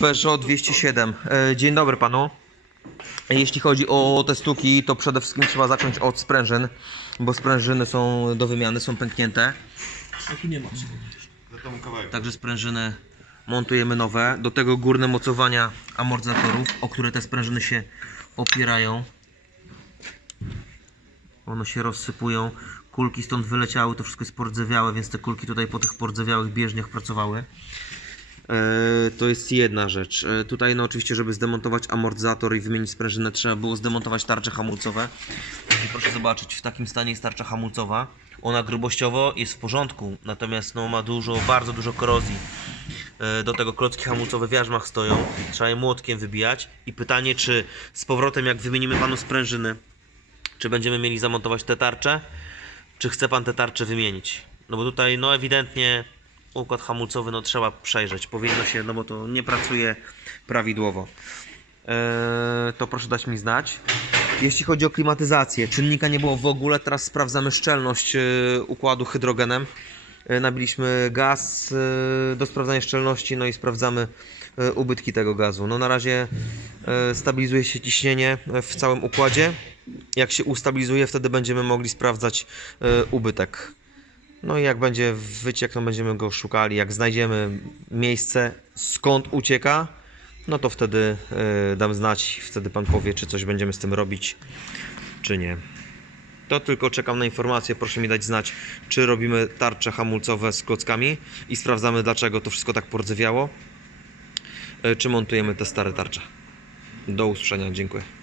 Peugeot 207. E, Dzień dobry panu. Jeśli chodzi o te stuki, to przede wszystkim trzeba zacząć od sprężyn, bo sprężyny są do wymiany, są pęknięte. A tu nie ma. Także sprężyny montujemy nowe. Do tego górne mocowania amortyzatorów, o które te sprężyny się opierają. One się rozsypują. Kulki stąd wyleciały, to wszystko jest pordzewiałe, więc te kulki tutaj po tych pordzewiałych bieżniach pracowały. E, To jest jedna rzecz. E, Tutaj no oczywiście, żeby zdemontować amortyzator i wymienić sprężynę, trzeba było zdemontować tarcze hamulcowe. I proszę zobaczyć, w takim stanie jest tarcza hamulcowa. Ona grubościowo jest w porządku, natomiast no, ma dużo, bardzo dużo korozji. E, Do tego klocki hamulcowe w jarzmach stoją, trzeba je młotkiem wybijać. I pytanie, czy z powrotem jak wymienimy panu sprężyny, czy będziemy mieli zamontować te tarcze, czy chce pan te tarcze wymienić? No bo tutaj no ewidentnie układ hamulcowy no trzeba przejrzeć, powinno się, no bo to nie pracuje prawidłowo. Eee, to proszę dać mi znać. Jeśli chodzi o klimatyzację, czynnika nie było w ogóle, teraz sprawdzamy szczelność e, układu hydrogenem. E, Nabiliśmy gaz do sprawdzania szczelności, no i sprawdzamy ubytki tego gazu. No na razie stabilizuje się ciśnienie w całym układzie. Jak się ustabilizuje, wtedy będziemy mogli sprawdzać ubytek. No i jak będzie wyciek, to będziemy go szukali. Jak znajdziemy miejsce, skąd ucieka, no to wtedy e, dam znać. Wtedy pan powie, czy coś będziemy z tym robić, czy nie. To tylko czekam na informację. Proszę mi dać znać, czy robimy tarcze hamulcowe z klockami i sprawdzamy, dlaczego to wszystko tak pordzewiało, e, czy montujemy te stare tarcze. Do usłyszenia, dziękuję.